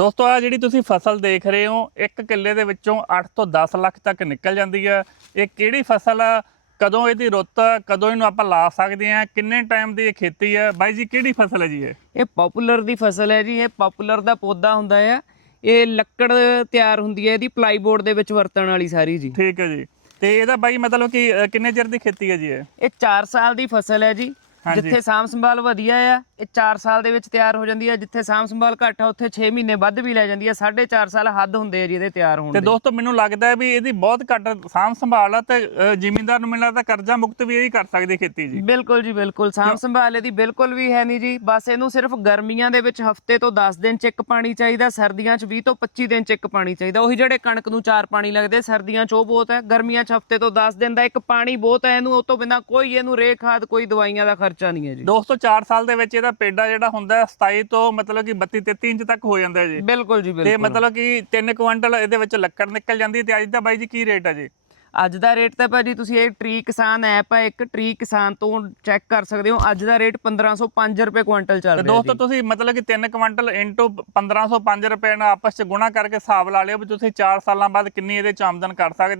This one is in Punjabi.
ਦੋਸਤੋ ਆ ਜਿਹੜੀ ਤੁਸੀਂ ਫਸਲ ਦੇਖ ਰਹੇ ਹੋ ਇੱਕ ਕਿੱਲੇ ਦੇ ਵਿੱਚੋਂ 8 ਤੋਂ 10 ਲੱਖ ਤੱਕ ਨਿਕਲ ਜਾਂਦੀ ਹੈ ਇਹ ਕਿਹੜੀ ਫਸਲ ਆ? ਕਦੋਂ ਇਹਦੀ ਰੁੱਤ ਆ, ਕਦੋਂ ਇਹਨੂੰ ਆਪਾਂ ਲਾ ਸਕਦੇ ਆ? ਕਿੰਨੇ ਟਾਈਮ ਦੀ ਇਹ ਖੇਤੀ ਹੈ ਬਾਈ ਜੀ ਕਿਹੜੀ ਫਸਲ ਹੈ ਜੀ ਇਹ? ਇਹ ਪਪੂਲਰ ਦੀ ਫਸਲ ਹੈ ਜੀ। ਇਹ ਪਪੂਲਰ ਦਾ ਪੌਦਾ ਹੁੰਦਾ ਹੈ ਇਹ ਲੱਕੜ ਤਿਆਰ ਹੁੰਦੀ ਹੈ ਇਹਦੀ ਪਲਾਈਬੋਰਡ ਦੇ ਵਿੱਚ ਵਰਤਣ ਵਾਲੀ ਸਾਰੀ ਜੀ। ਠੀਕ ਹੈ ਜੀ। ਤੇ ਇਹਦਾ ਬਾਈ ਮਤਲਬ ਕਿ ਕਿੰਨੇ ਚਿਰ ਦੀ ਖੇਤੀ ਹੈ ਜੀ ਇਹ? ਇਹ 4 ਸਾਲ ਦੀ ਫਸਲ ਹੈ ਜੀ। ਜਿੱਥੇ ਸਾਂਭ ਸੰਭਾਲ ਵਧੀਆ ਆ ਇਹ 4 ਸਾਲ ਦੇ ਵਿੱਚ ਤਿਆਰ ਹੋ ਜਾਂਦੀ ਹੈ ਜਿੱਥੇ ਸਾਂਭ ਸੰਭਾਲ ਘੱਟ ਆ ਉੱਥੇ 6 ਮਹੀਨੇ ਵੱਧ ਵੀ ਲੈ ਜਾਂਦੀ ਹੈ 4.5 ਸਾਲ ਹੱਦ ਹੁੰਦੇ ਆ ਜੀ ਇਹਦੇ ਤਿਆਰ ਹੋਣ ਤੇ ਦੇ। ਦੋਸਤੋ ਮੈਨੂੰ ਲੱਗਦਾ ਵੀ ਇਹਦੀ ਬਹੁਤ ਘੱਟ ਸਾਂਭ ਸੰਭਾਲ ਆ ਤੇ ਜ਼ਿਮੀਂਦਾਰ ਨੂੰ ਮੈਨੂੰ ਲੱਗਦਾ ਕਰਜ਼ਾ ਮੁਕਤ ਵੀ ਇਹੀ ਕਰ ਸਕਦੇ ਖੇਤੀ ਜੀ। ਬਿਲਕੁਲ ਜੀ ਬਿਲਕੁਲ। ਸਾਂਭ ਸੰਭਾਲ ਇਹਦੀ ਬਿਲਕੁਲ ਵੀ ਹੈ ਨਹੀਂ ਜੀ। ਬਸ ਇਹਨੂੰ ਸਿਰਫ ਗਰਮੀਆਂ ਦੇ ਵਿੱਚ ਹਫ਼ਤੇ ਤੋਂ 10 ਦਿਨ ਚ ਇੱਕ ਪਾਣੀ ਚਾਹੀਦਾ ਸਰਦੀਆਂ ਚ 20 ਤੋਂ 25 ਦਿਨ ਚ ਇੱਕ ਪਾਣੀ ਚਾਹੀਦਾ। ਉਹੀ ਜਿਹੜੇ ਕਣਕ ਨੂੰ ਚਾਰ ਪਾਣੀ ਲੱਗਦੇ ਸਰਦੀਆਂ ਚ ਉਹ ਬਹੁਤ ਹੈ। ਗਰਮੀਆਂ ਚ ਹਫ਼ਤੇ ਤੋਂ 10 ਦਿਨ ਦਾ ਇੱਕ ਪਾਣੀ ਬਹੁਤ ਹੈ ਇਹਨੂੰ ਉਹ ਤੋਂ ਬਿਨਾ ਕੋਈ ਇਹਨੂੰ ਰੇ ਖਾਦ ਕੋਈ ਦਵਾਈਆਂ ਦਾ ਖਰਚਾ ਨਹੀਂ ਹੈ ਜੀ। ਦੋਸਤੋ 4 ਸਾਲ ਦੇ ਵਿੱਚ ਇਹਦਾ ਪੇਡਾ ਜਿਹੜਾ ਹੁੰਦਾ ਹੈ 27 ਤੋਂ ਮਤਲਬ ਕਿ 32 33 ਇੰਚ ਤੱਕ ਹੋ ਜਾਂਦਾ ਹੈ ਜੀ। ਬਿਲਕੁਲ ਜੀ ਤੇ ਬਿਲਕੁਲ। ਮਤਲਬ ਕਿ 3 ਕੁਇੰਟਲ ਇਹਦੇ ਵਿੱਚ ਲੱਕੜ ਨਿਕਲ ਜਾਂਦੀ ਹੈ ਤੇ ਅੱਜ ਦਾ ਬਾਈ ਜੀ ਕੀ ਰੇਟ ਹੈ ਜੀ? ਅੱਜ ਦਾ ਰੇਟ ਤਾਂ ਭਾਜੀ ਤੁਸੀਂ ਇਹ ਟਰੀ ਕਿਸਾਨ ਐਪ ਹੈ ਇੱਕ ਟਰੀ ਕਿਸਾਨ ਤੋਂ ਚੈੱਕ ਕਰ ਸਕਦੇ ਹੋ। ਅੱਜ ਦਾ ਰੇਟ 1505 ਰੁਪਏ ਕੁਇੰਟਲ ਚੱਲ ਤੇ ਰਿਹਾ ਦੋਸਤੋ ਜੀ। ਤੁਸੀਂ ਮਤਲਬ ਕਿ 3 ਕੁਇੰਟਲ ਇਨਟੂ 1505 ਰੁਪਏ ਨਾਲ ਆਪਸ ਚ ਗੁਣਾ ਕਰਕੇ ਹਿਸਾਬ ਲਾ ਲਿਓ ਵੀ ਤੁਸੀਂ 4 ਸਾਲਾਂ ਬਾਅਦ ਕਿੰਨੀ ਇਹਦੇ ਚ ਆਮਦਨ ਕਰ ਸਕਦੇ